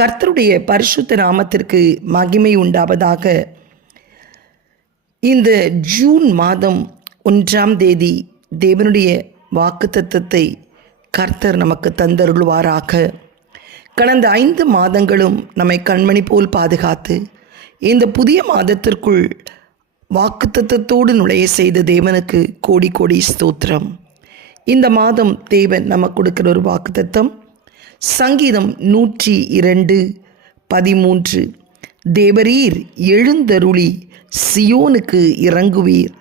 கர்த்தருடைய பரிசுத்த நாமத்திற்கு மகிமை உண்டாவதாக. இந்த ஜூன் மாதம் 1ஆம் தேதி தேவனுடைய வாக்குத்தத்தத்தை கர்த்தர் நமக்கு தந்தருள்வாராக. கடந்த 5 மாதங்களும் நம்மை கண்மணி போல் பாதுகாத்து இந்த புதிய மாதத்திற்குள் வாக்குத்தத்தத்தோடு நுழைய செய்த தேவனுக்கு கோடி கோடி ஸ்தோத்திரம். இந்த மாதம் தேவன் நமக்கு கொடுக்கிற ஒரு வாக்குத்தத்தம் சங்கீதம் 102:13. தேவரீர் எழுந்தருளி சியோனுக்கு இறங்குவீர்,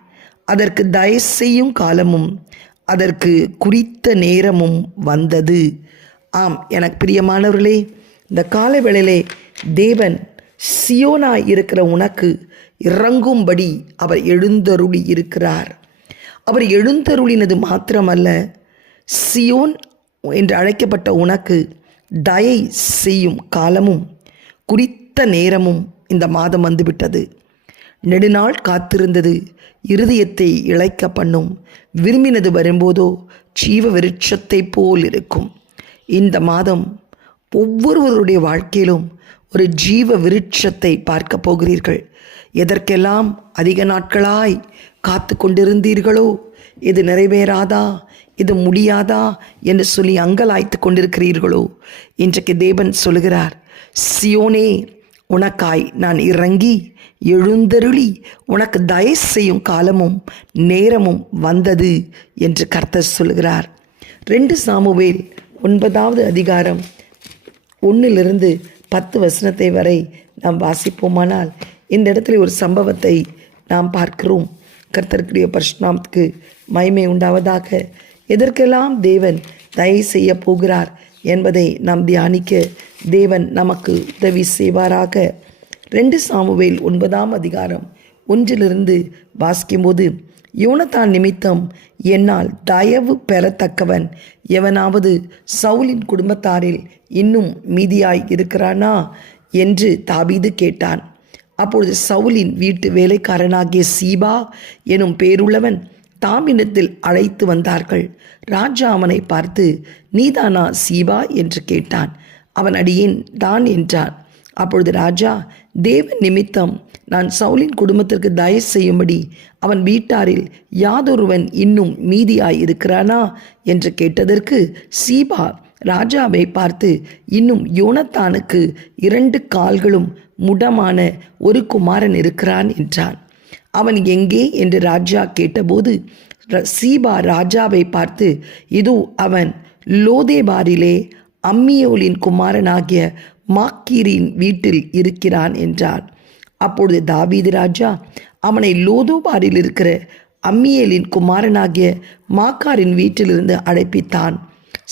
அதற்கு தயவு செய்யும் காலமும் அதற்கு குறித்த நேரமும் வந்தது. ஆம், எனக்கு பிரியமானவர்களே, இந்த கால வேளையிலே தேவன் சியோனாய் இருக்கிற உனக்கு இறங்கும்படி அவர் எழுந்தருளி இருக்கிறார். அவர் எழுந்தருளினது மாத்திரமல்ல, சியோன் என்று அழைக்கப்பட்ட உனக்கு தயை செய்யும் காலமும் குறித்த நேரமும் இந்த மாதம் வந்துவிட்டது. நெடுநாள் காத்திருந்தது இருதயத்தை இளைக்க பண்ணும், விரும்பினது வரும்போதோ ஜீவ விருட்சத்தை போல் இருக்கும். இந்த மாதம் ஒவ்வொருவருடைய வாழ்க்கையிலும் ஒரு ஜீவ விருட்சத்தை பார்க்க போகிறீர்கள். எதற்கெல்லாம் அதிக நாட்களாய் காத்து கொண்டிருந்தீர்களோ, இது நிறைவேறாதா, இது முடியாதா என்று சொல்லி அங்கலாய்த்து கொண்டிருக்கிறீர்களோ, இன்றைக்கு தேவன் சொல்கிறார், சியோனே, உனக்காய் நான் இறங்கி எழுந்தருளி உனக்கு தயை செய்யும் காலமும் நேரமும் வந்தது என்று கர்த்தர் சொல்கிறார். 2 சாமுவேல் 9வது அதிகாரம் 1-10 வரை நாம் வாசிப்போமானால், இந்த இடத்துல ஒரு சம்பவத்தை நாம் பார்க்கிறோம். கர்த்தருடைய பரிசுத்தத்துக்கு மகிமை உண்டாவதாக. எதற்கெல்லாம் தேவன் தயை செய்ய போகிறார் என்பதை நாம் தியானிக்க தேவன் நமக்கு உதவி செய்வாராக. 2 சாமுவேல் 9ஆம் அதிகாரம் 1 வாசிக்கும்போது, யோனத்தான் நிமித்தம் என்னால் தயவு பெறத்தக்கவன் எவனாவது சவுலின் குடும்பத்தாரில் இன்னும் மீதியாய் இருக்கிறானா என்று தாவீது கேட்டான். அப்பொழுது சவுலின் வீட்டு வேலைக்காரனாகிய சீபா எனும் பேருள்ளவன் தாமினத்தில் அழைத்து வந்தார்கள். ராஜா அவனை பார்த்து, நீதானா சீபா என்று கேட்டான். அவன் அடியேன் தான் என்றான். அப்பொழுது ராஜா, தேவன் நிமித்தம் நான் சவுலின் குடும்பத்திற்கு தயவு செய்யும்படி அவன் வீட்டாரில் யாதொருவன் இன்னும் மீதியாய் இருக்கிறானா என்று கேட்டதற்கு சீபா ராஜாவை பார்த்து, இன்னும் யோனத்தானுக்கு 2 கால்களும் முடமான ஒரு குமாரன் இருக்கிறான் என்றான். அவன் எங்கே என்று ராஜா கேட்டபோது சீபா ராஜாவை பார்த்து, இதோ அவன் லோதேபாரிலே அம்மியோலின் குமாரனாகிய மாக்கீரின் வீட்டில் இருக்கிறான் என்றான். அப்பொழுது தாவீது ராஜா அவனை லோதோபாரில் இருக்கிற அம்மியேலின் குமாரனாகிய மாக்காரின் வீட்டிலிருந்து அழைப்பித்தான்.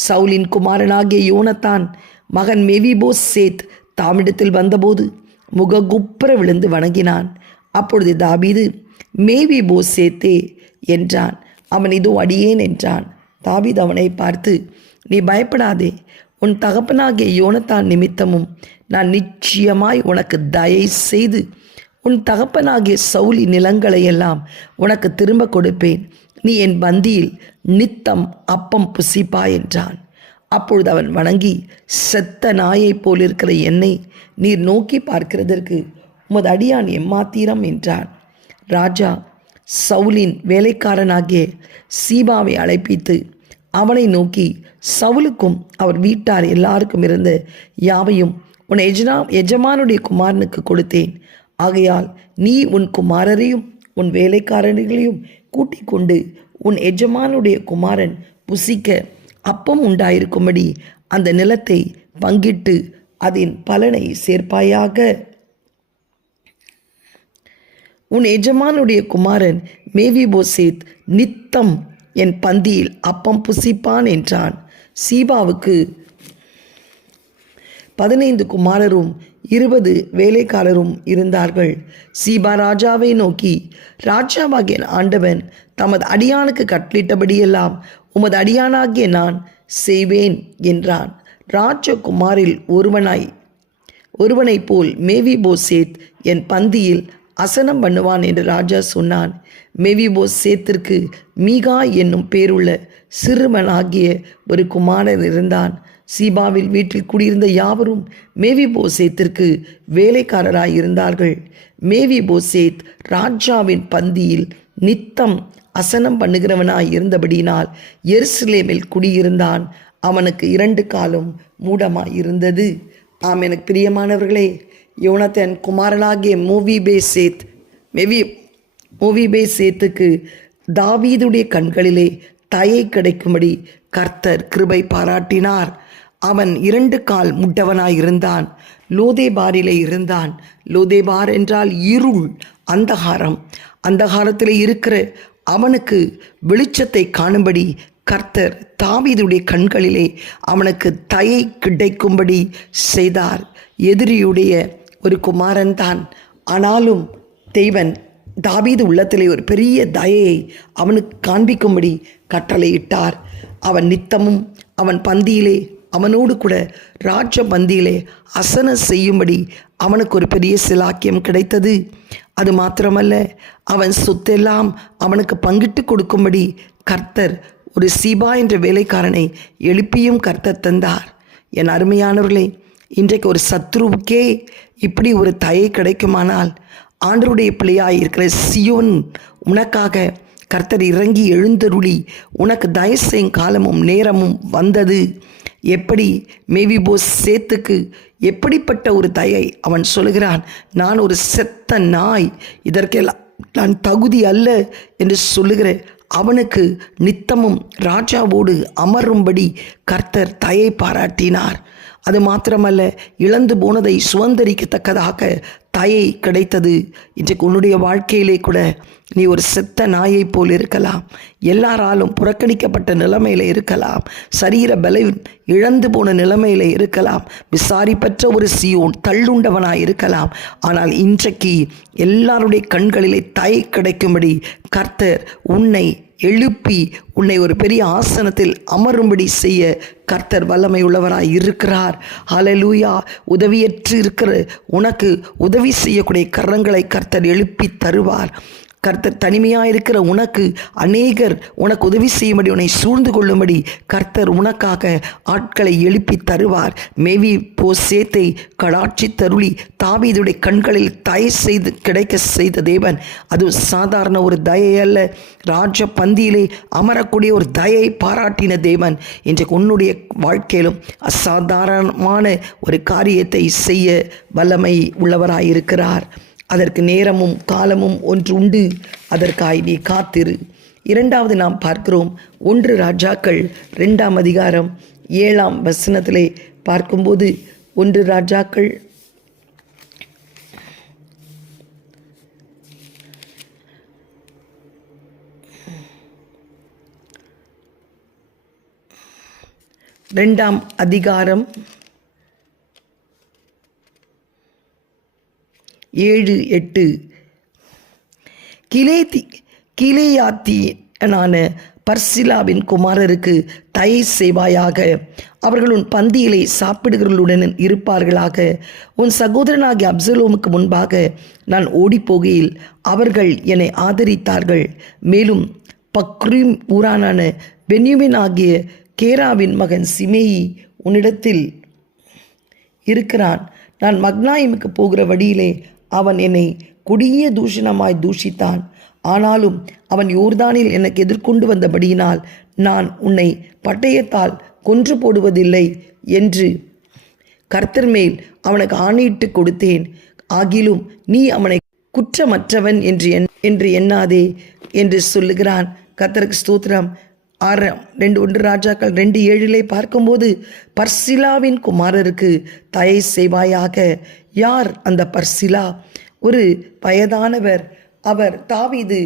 சவுலின் குமாரனாகிய யோனத்தான் மகன் மெவிபோசேத் தாமிடத்தில் வந்தபோது முககுப்புற விழுந்து வணங்கினான். அப்பொழுது தாவீது, மேவிபோசேத்தே என்றான். அவன் இதோ அடியேன் என்றான். தாவீது அவனை பார்த்து, நீ பயப்படாதே, உன் தகப்பனாகிய யோனத்தான் நிமித்தமும் நான் நிச்சயமாய் உனக்கு தயை செய்து உன் தகப்பனாகிய சவுலி நிலங்களையெல்லாம் உனக்கு திரும்ப கொடுப்பேன். நீ என் பந்தியில் நித்தம் அப்பம் புசிப்பாய் என்றான். அப்பொழுது அவன் வணங்கி, செத்த நாயைப் போலிருக்கிற என்னை நீர் நோக்கி பார்க்கிறதற்கு உமது அடியான் எம்மாத்திரம் என்றான். ராஜா சவுலின் வேலைக்காரனாகிய சீபாவை அழைப்பித்து அவனை நோக்கி, சவுலுக்கும் அவர் வீட்டார் எல்லாருக்கும் இருந்த யாவையும் உன் எஜமானுடைய குமாரனுக்கு கொடுத்தேன். ஆகையால் நீ உன் குமாரரையும் உன் வேலைக்காரர்களையும் கூட்டிக் கொண்டு உன் எஜமானுடைய குமாரன் புசிக்க அப்பம் உண்டாயிருக்கும்படி அந்த நிலத்தை பங்கிட்டு அதன் பலனை சேர்ப்பாயாக. உன் எஜமானுடைய குமாரன் மேவிபோசேத் நித்தம் என் பந்தியில் அப்பம் புசிப்பான் என்றான். சீபாவுக்கு 15 குமாரரும் 20 வேலைக்காரரும் இருந்தார்கள். சீபா ராஜாவை நோக்கி, ராஜாவாகிய ஆண்டவன் தமது அடியானுக்கு கட்டளிட்டபடியெல்லாம் உமது அடியானாகிய நான் செய்வேன் என்றான். ராஜகுமாரில் ஒருவனைப் போல் மேவிபோசேத் என் பந்தியில் அசனம் பண்ணுவான் என்று ராஜா சொன்னான். மெவிபோசேத்திற்கு மீகா என்னும் பேருள்ள சிறுவனாகிய ஒரு குமாரன் இருந்தான். சீபாவில் வீட்டில் குடியிருந்த யாவரும் மேவிபோசேத்திற்கு வேலைக்காரராய் இருந்தார்கள். மேவிபோசேத் ராஜாவின் பந்தியில் நித்தம் அசனம் பண்ணுகிறவனாய் இருந்தபடியினால் எருசலேமில் குடியிருந்தான். அவனுக்கு 2 காலும் மூடமாய் இருந்தது. எனக்கு பிரியமானவர்களே, யோனத்தான் குமாரனாகிய மேவிபோசேத்துக்கு தாவீதுடைய கண்களிலே தயை கிடைக்கும்படி கர்த்தர் கிருபை பாராட்டினார். அவன் 2 கால் முட்டவனாயிருந்தான். லோதேபாரிலே இருந்தான். லோதேபார் என்றால் இருள், அந்தகாரம். அந்தகாரத்திலே இருக்கிற அவனுக்கு வெளிச்சத்தை காணும்படி கர்த்தர் தாவீதுடைய கண்களிலே அவனுக்கு தயை கிடைக்கும்படி செய்தார். எதிரியுடைய ஒரு குமாரன் தான். ஆனாலும் தேவன் தாவீது உள்ளத்திலே ஒரு பெரிய தயையை அவனுக்கு காண்பிக்கும்படி கட்டளையிட்டார். அவன் நித்தமும் அவன் பந்தியிலே, அவனோடு கூட ராஜ பந்தியிலே அசனம் செய்யும்படி அவனுக்கு ஒரு பெரிய சிலாக்கியம் கிடைத்தது. அது மாத்திரமல்ல, அவன் சொத்தெல்லாம் அவனுக்கு பங்கிட்டு கொடுக்கும்படி கர்த்தர் ஒரு சீபா என்ற வேலைக்காரனை எழுப்பியும் கர்த்தர் தந்தார். என் அருமையானவர்களே, இன்றைக்கு ஒரு சத்ருவுக்கே இப்படி ஒரு தயை கிடைக்குமானால், ஆண்டவருடைய பிள்ளையாய் இருக்கிற சியோன் உனக்காக கர்த்தர் இறங்கி எழுந்தருளி உனக்கு தயவு செய்யும் காலமும் நேரமும் வந்தது. எப்படி மேவிபோசேத்துக்கு எப்படிப்பட்ட ஒரு தயை அவன் சொல்கிறான், நான் ஒரு செத்த நாய், இதற்கெல்லாம் நான் தகுதி அல்ல என்று சொல்லுகிற அவனுக்கு நித்தமும் ராஜாவோடு அமரும்படி கர்த்தர் தயை பாராட்டினார். அது மாத்திரமல்ல, இழந்து போனதை சுதந்திரிக்கத்தக்கதாக தயை கிடைத்தது. இன்றைக்கு உன்னுடைய வாழ்க்கையிலே கூட நீ ஒரு செத்த நாயை போல் இருக்கலாம். எல்லாராலும் புறக்கணிக்கப்பட்ட நிலைமையில் இருக்கலாம். சரீர பலன் இழந்து போன நிலைமையில் இருக்கலாம். விசாரிப்பற்ற ஒரு சியோன் தள்ளுண்டவனாய் இருக்கலாம். ஆனால் இன்றைக்கு எல்லாருடைய கண்களிலே தயை கிடைக்கும்படி கர்த்தர் உன்னை எழுப்பி உன்னை ஒரு பெரிய ஆசனத்தில் அமரும்படி செய்ய கர்த்தர் வல்லமை உள்ளவராய் இருக்கிறார். ஹல்லேலூயா. உதவியற்று இருக்கிற உனக்கு உதவி செய்யக்கூடிய கரங்களை கர்த்தர் எழுப்பி தருவார். கர்த்தர் தனிமையாக இருக்கிற உனக்கு அநேகர் உனக்கு உதவி செய்யும்படி உன்னை சூழ்ந்து கொள்ளும்படி கர்த்தர் உனக்காக ஆட்களை எழுப்பி தருவார். மேவிபோசேத்தை கடாட்சி தருளி தாவீதுடைய கண்களில் தயை செய்து கிடைக்க செய்த தேவன் அது சாதாரண ஒரு தயை அல்ல. ராஜ பந்தியிலே அமரக்கூடிய ஒரு தயை பாராட்டின தேவன் இன்றைக்கு உன்னுடைய வாழ்க்கையிலும் அசாதாரணமான ஒரு காரியத்தை செய்ய வல்லமை உள்ளவராயிருக்கிறார். அதற்கு நேரமும் காலமும் ஒன்று உண்டு. அதற்காய் நீ காத்திரு. 2வது நாம் பார்க்கிறோம், 1 ராஜாக்கள் 2ஆம் அதிகாரம் 7ஆம் வசனத்திலே பார்க்கும்போது, 1 ராஜாக்கள் 2ஆம் அதிகாரம் 7-8. கிலேயாத்தியனான பர்சிலாவின் குமாரருக்கு தயை செய்வாயாக. அவர்கள் உன் பந்தியிலே சாப்பிடுகிறவர்களுடன் இருப்பார்களாக. உன் சகோதரனாகிய அப்சலோமுக்கு முன்பாக நான் ஓடிப்போகையில் அவர்கள் என்னை ஆதரித்தார்கள். மேலும் பக்ரீம் ஊரானான பென்யமீன் ஆகிய கேராவின் மகன் சிமேயி உன்னிடத்தில் இருக்கிறான். நான் மக்னாயிமுக்கு போகிற வழியிலே அவன் என்னை கொடிய தூஷணமாய் தூஷித்தான். ஆனாலும் அவன் யோர்தானில் எனக்கு எதிர்கொண்டு வந்தபடியினால் நான் உன்னை பட்டயத்தால் கொன்று போடுவதில்லை என்று கர்த்தர் மேல் அவனுக்கு ஆணையிட்டு கொடுத்தேன். ஆகிலும் நீ அவனை குற்றமற்றவன் என்று எண்ணாதே என்று சொல்லுகிறான். கர்த்தருக்கு ஸ்தோத்திரம். 1 ராஜாக்கள் 2:7 பார்க்கும்போது, பர்சிலாவின் குமாரருக்கு தயை செய்வாயாக. யார் அந்த பர்சிலா? ஒரு வயதானவர். அவர் தாவீது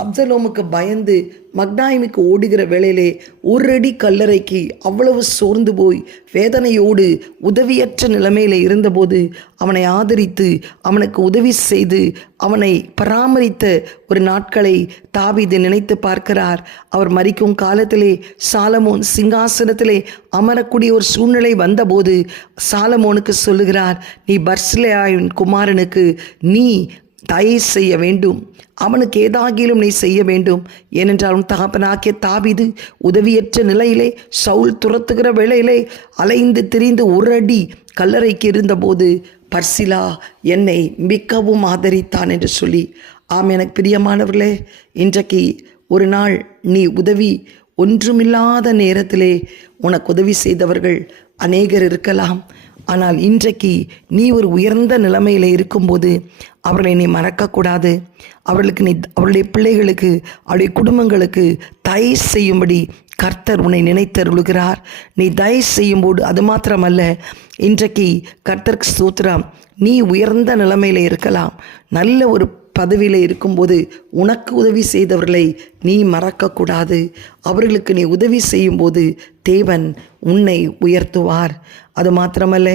அப்சலோமுக்கு பயந்து மக்னாயிமுக்கு ஓடுகிற வேளையிலே ஒரு அடி கல்லறைக்கு அவ்வளவு சோர்ந்து போய் வேதனையோடு உதவியற்ற நிலைமையில் இருந்தபோது அவனை ஆதரித்து அவனுக்கு உதவி செய்து அவனை பராமரித்த ஒரு நாட்களை தாவீது நினைத்து பார்க்கிறார். அவர் மரிக்கும் காலத்திலே சாலமோன் சிங்காசனத்திலே அமரக்கூடிய ஒரு சூழ்நிலை வந்தபோது சாலமோனுக்கு சொல்லுகிறார், நீ பர்சிலாயின் குமாரனுக்கு நீ தயை செய்ய வேண்டும். அவனுக்கு ஏதாகிலும் நீ செய்ய வேண்டும். ஏனென்றால் உன் தகப்பனாகிய தாவீது உதவியற்ற நிலையிலே சவுல் துரத்துகிற வேளையிலே அலைந்து திரிந்து ஒரு அடி கல்லறைக்கு இருந்தபோது பர்சிலா என்னை மிகவும் ஆதரித்தான் என்று சொல்லி. எனக்கு பிரியமானவர்களே, இன்றைக்கு ஒரு நாள் நீ உதவி ஒன்றுமில்லாத நேரத்திலே உனக்கு உதவி செய்தவர்கள் அநேகர் இருக்கலாம். ஆனால் இன்றைக்கு நீ ஒரு உயர்ந்த நிலைமையில் இருக்கும்போது அவர்களை நீ மறக்கக்கூடாது. அவர்களுக்கு நீ அவருடைய பிள்ளைகளுக்கு அவருடைய குடும்பங்களுக்கு தயை செய்யும்படி கர்த்தர் உன்னை நினைத்தருளுகிறார். நீ தயை செய்யும்போது அது மாத்திரமல்ல, இன்றைக்கு கர்த்தருக்கு ஸ்தோத்திரம், நீ உயர்ந்த நிலைமையில் இருக்கலாம். நல்ல ஒரு பதவியில் இருக்கும்போது உனக்கு உதவி செய்தவர்களை நீ மறக்கக்கூடாது. அவர்களுக்கு நீ உதவி செய்யும்போது தேவன் உன்னை உயர்த்துவார். அது மாத்திரமல்ல,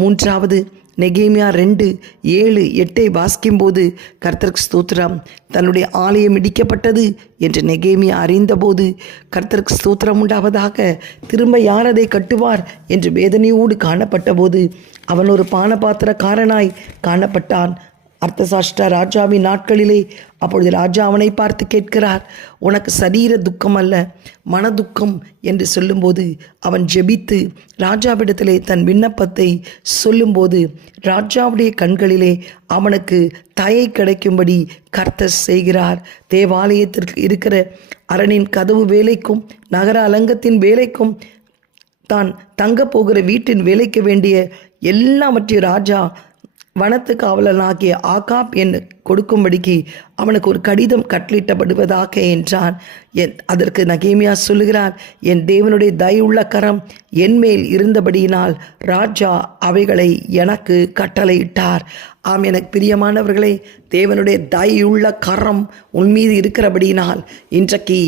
மூன்றாவது நெகேமியா 2:7-8 வாசிக்கும்போது கர்த்தருக்கு ஸ்தோத்திரம், தன்னுடைய ஆலயம் இடிக்கப்பட்டது என்று நெகேமியா அறிந்தபோது கர்த்தருக்கு ஸ்தோத்திரம் உண்டாவதாக, திரும்ப யார் அதை கட்டுவார் என்று வேதனையோடு காணப்பட்ட போது அவன் ஒரு பானபாத்திரக்காரனாய் காணப்பட்டான். அர்த்தசாஷ்டா ராஜாவின் நாட்களிலே அப்பொழுது ராஜா அவனை பார்த்து கேட்கிறார், உனக்கு சரீர துக்கம் அல்ல மனதுக்கம் என்று சொல்லும்போது அவன் ஜெபித்து ராஜாவிடத்திலே தன் விண்ணப்பத்தை சொல்லும்போது ராஜாவுடைய கண்களிலே அவனுக்கு தயை கிடைக்கும்படி கர்த்தர் செய்கிறார். தேவாலயத்திற்கு இருக்கிற அரணின் கதவு வேலைக்கும் நகர அலங்கத்தின் வேலைக்கும் தான் தங்க போகிற வீட்டின் வேலைக்கு வேண்டிய எல்லாவற்றையும் ராஜா வனத்து காவலனாகிய ஆகாப் என்று கொடுக்கும்படிக்கு அவனுக்கு ஒரு கடிதம் கட்டளிட்டப்படுவதாக என்றான். அதற்கு நெகேமியா சொல்லுகிறார், என் தேவனுடைய தயவுள்ள கரம் என்மேல் இருந்தபடியினால் ராஜா அவைகளை எனக்கு கட்டளையிட்டார். எனக்கு பிரியமானவர்களே, தேவனுடைய தயவுள்ள கரம் உன் மீது இருக்கிறபடியினால் இன்றைக்கு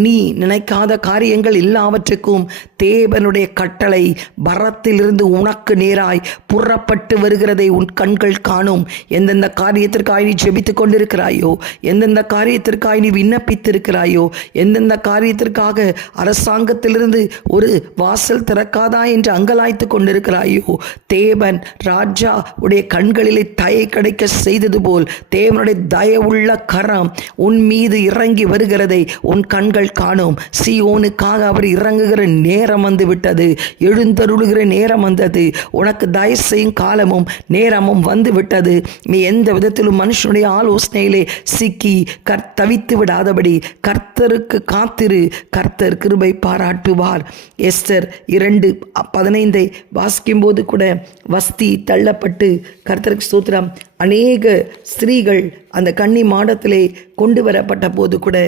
நீ நினைக்காத காரியங்கள் எல்லாவற்றுக்கும் தேவனுடைய கட்டளை பரத்திலிருந்து உனக்கு நேராய் புறப்பட்டு வருகிறதை உன் கண்கள் காணும். எந்தெந்த காரியத்திற்காய் நீ ஜெபித்து கொண்டிருக்கிறாயோ, எந்தெந்த காரியத்திற்காய் நீ விண்ணப்பித்திருக்கிறாயோ, எந்தெந்த காரியத்திற்காக அரசாங்கத்திலிருந்து ஒரு வாசல் திறக்காதா என்று அங்கலாய்த்து கொண்டிருக்கிறாயோ, தேவன் ராஜா உடைய கண்களிலே தயை கிடைக்க செய்தது போல் தேவனுடைய தயவுள்ள கரம் உன் மீது இறங்கி வருகிறதை உன் கண்கள் காணும். சீயோனுக்காக அவர் இறங்குகிற நேரம் வந்து விட்டது, எழுந்தருளுகிற நேரம் வந்தது, உனக்கு தயவு செய்யும் காலமும் நேரமும் வந்து விட்டது. நீ எந்த விதத்திலும் மனுஷனுடைய ஆலோசனையிலே சிக்கி தவித்து விடாதபடி கர்த்தருக்கு காத்திரு, கர்த்தர் கிருபை பாராட்டுவார். எஸ்தர் 2:15 வாசிக்கும்போது கூட வஸ்தி தள்ளப்பட்டு கர்த்தருக்கு ஸ்தோத்திரம் அநேக ஸ்திரீகள் அந்த கன்னி மாடத்திலே கொண்டு வரப்பட்ட போது கூட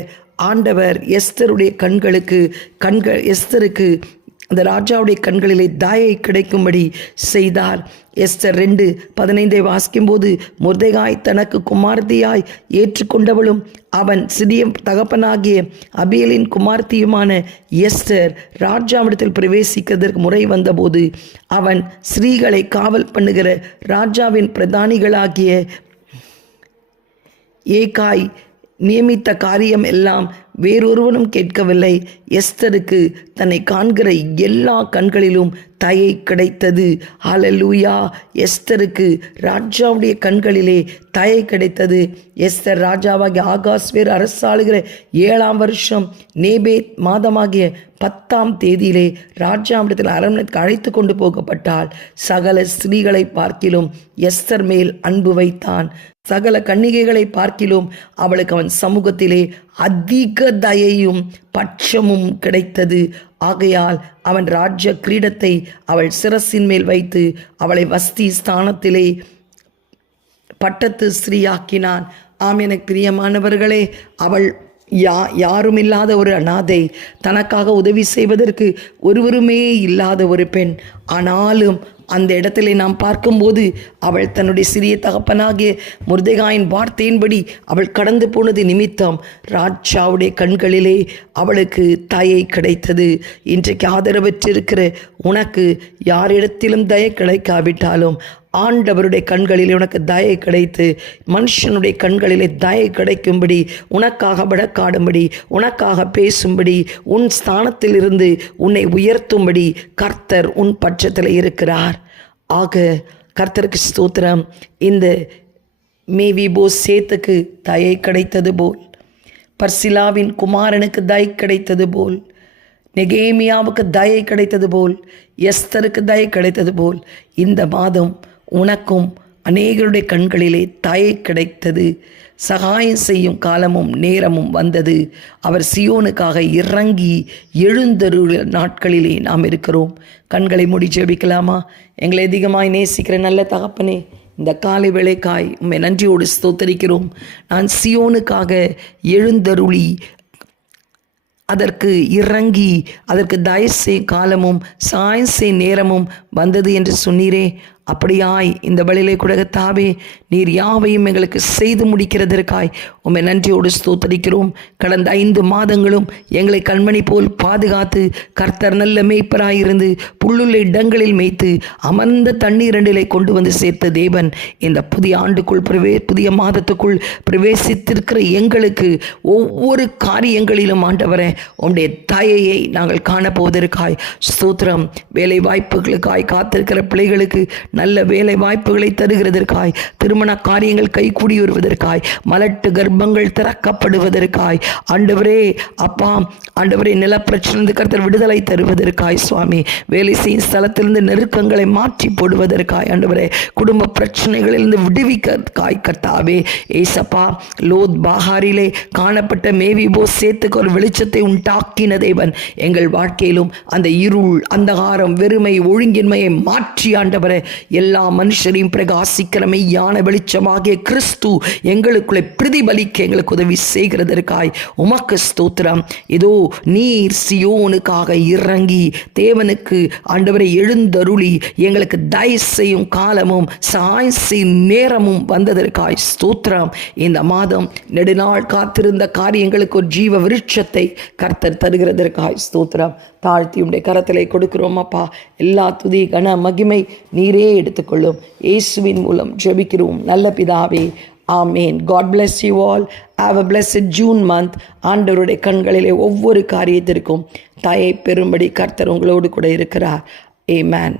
ஆண்டவர் எஸ்தருடைய எஸ்தருக்கு அந்த ராஜாவுடைய கண்களிலே தயை கிடைக்கும்படி செய்தார். எஸ்தர் 2:15 வாசிக்கும்போது மொர்தெகாய் தனக்கு குமார்த்தியாய் ஏற்றுக்கொண்டவளும் அவன் சிறிய தகப்பனாகிய அபியலின் குமார்த்தியுமான எஸ்தர் ராஜாவிடத்தில் பிரவேசிக்கிறதற்கு முறை வந்தபோது அவன் ஸ்திரீகளை காவல் பண்ணுகிற ராஜாவின் பிரதானிகளாகிய ஏகாய் நியமித்த காரியம் எல்லாம் வேறொருவனும் கேட்கவில்லை. எஸ்தருக்கு தன்னை காண்கிற எல்லா கண்களிலும் தயை கிடைத்தது. ஹல்லேலூயா! எஸ்தருக்கு ராஜாவுடைய கண்களிலே தயை கிடைத்தது. எஸ்தர் ராஜாவாகிய ஆகாஸ்வேர் அரசாளுகிற 7ஆம் வருஷம் நேபேத் மாதமாகிய 10ஆம் தேதியிலே ராஜாவிடத்தில் அரண்மனைக்கு அழைத்து கொண்டு போகப்பட்டாள். சகல ஸ்திரீகளை பார்க்கிலும் எஸ்தர் மேல் அன்பு வைத்தான். சகல கன்னிகைகளை பார்க்கிலும் அவளுக்கு அவன் சமூகத்திலே அதிக தயையும் பட்சமும் கிடைத்தது. ஆகையால் அவன் ராஜ்ய கிரீடத்தை அவள் சிரசின் மேல் வைத்து அவளை வஸ்தி ஸ்தானத்திலே பட்டத்து ஸ்திரீயாக்கினான். எனக்கு பிரியமானவர்களே, அவள் யாரும் இல்லாத ஒரு அனாதை, தனக்காக உதவி செய்வதற்கு ஒருவருமே இல்லாத ஒரு பெண். ஆனாலும் அந்த இடத்திலே நாம் பார்க்கும்போது அவள் தன்னுடைய சிறிய தகப்பனாகிய மொர்தெகாயின் வார்த்தையின்படி அவள் கடந்து போனது நிமித்தம் ராஜாவுடைய கண்களிலே அவளுக்கு தயை கிடைத்தது. இன்றைக்கு ஆதரவற்றிருக்கிற உனக்கு யாரிடத்திலும் தயை கிடைக்காவிட்டாலும் ஆண்டவருடைய கண்களிலே உனக்கு தயை கிடைத்து மனுஷனுடைய கண்களிலே தயை கிடைக்கும்படி, உனக்காக வழக்காடும்படி, உனக்காக பேசும்படி, உன் ஸ்தானத்தில் இருந்து உன்னை உயர்த்தும்படி கர்த்தர் உன் பட்சத்தில் இருக்கிறார். ஆக கர்த்தருக்கு ஸ்தோத்திரம். இந்த மேவிபோசேத்துக்கு தயை கிடைத்தது போல், பர்சிலாவின் குமாரனுக்கு தயை கிடைத்தது போல், நெகேமியாவுக்கு தயை கிடைத்தது போல், எஸ்தருக்கு தயை கிடைத்தது போல், இந்த மாதம் உனக்கும் அநேகருடைய கண்களிலே தயை கிடைத்தது. சகாயம் செய்யும் காலமும் நேரமும் வந்தது. அவர் சியோனுக்காக இறங்கி எழுந்தருள நாட்களிலே நாம் இருக்கிறோம். கண்களை மூடி ஜெபிக்கலாமா? எங்களை அதிகமாய் நேசிக்கிற நல்ல தகப்பனே, இந்த காலை வேளைக்காய் உம்மை நன்றியோடு ஸ்தோத்தரிக்கிறோம். நான் சியோனுக்காக எழுந்தருளி அதற்கு இறங்கி அதற்கு தயசே காலமும் சாயசே நேரமும் வந்தது என்று சொன்னீரே. அப்படியாய் இந்த வழியிலே கூட கர்த்தாவே, நீர் யாவையும் எங்களுக்கு செய்து முடிக்கிறதற்காய் உம்மை நன்றியோடு ஸ்தோத்தரிக்கிறோம். கடந்த 5 மாதங்களும் எங்களை கண்மணி போல் பாதுகாத்து கர்த்தர் நல்ல மேய்ப்பராயிருந்து புல்லுள்ள இடங்களில் மேய்த்து அமர்ந்த தண்ணீரண்டிலே கொண்டு வந்து சேர்த்த தேவன், இந்த புதிய ஆண்டுக்குள் புதிய மாதத்துக்குள் பிரவேசித்திருக்கிற எங்களுக்கு ஒவ்வொரு காரியங்களிலும் ஆண்டவரே உம்முடைய தயையை நாங்கள் காணப்போவதற்காய் ஸ்தோத்திரம். வேலை வாய்ப்புகளுக்காய் காத்திருக்கிற பிள்ளைகளுக்கு நல்ல வேலை வாய்ப்புகளை தருகிறதற்காய், திருமண காரியங்கள் கைகூடி வருவதற்காய், மலட்டு கர்ப்பங்கள் திறக்கப்படுவதற்காய், ஆண்டவரே அப்பா, ஆண்டவரே நிலப்பிரச்சனை கர்த்தர் விடுதலை தருவதற்காய் சுவாமி, வேலை செய்யும் ஸ்தலத்திலிருந்து நெருக்கங்களை மாற்றி போடுவதற்காய், ஆண்டவரே குடும்ப பிரச்சனைகளிலிருந்து விடுவிக்காய் கர்த்தாவே. ஏசப்பா, லோத் பாகாரிலே காணப்பட்ட மேவிபோசேத்துக்கு ஒரு வெளிச்சத்தை உண்டாக்கின தேவன், எங்கள் வாழ்க்கையிலும் அந்த இருள், அந்தகாரம், வெறுமை, ஒழுங்கின்மையை மாற்றி ஆண்டவரே எல்லா மனுஷரையும் பிரகாசிக்கிற மெய்யான வெளிச்சமாகிய கிறிஸ்து எங்களுக்குள்ளே பிரதிபலிக்க எங்களுக்கு உதவி செய்கிறதற்காய் உமக்கு ஸ்தோத்திரம். இதோ நீர் சியோனுக்காக இறங்கி தேவனுக்கு ஆண்டவரை எழுந்தருளி எங்களுக்கு தயை செய்யும் காலமும் சகாயம் செய்யும் நேரமும் வந்ததற்காய் ஸ்தோத்திரம். இந்த மாதம் நெடுநாள் காத்திருந்த காரியங்களுக்கு ஒரு ஜீவ விருட்சத்தை கர்த்தர் தருகிறதற்காய் ஸ்தோத்திரம். தாழ்த்தி உடைய கரத்திலே கொடுக்கிறோம் அப்பா. எல்லா துதி கன மகிமை நீரே எடுத்துக்கொள்ளும். இயேசுவின் மூலம் ஜெபிக்கிறோம் நல்ல பிதாவே, ஆமேன். God bless you all. Have a blessed June month. ஆண்டவருடைய கண்களிலே ஒவ்வொரு காரியத்திற்கும் தயை பெறும்படி கர்த்தர் உங்களோடு கூட இருக்கிறார். Amen.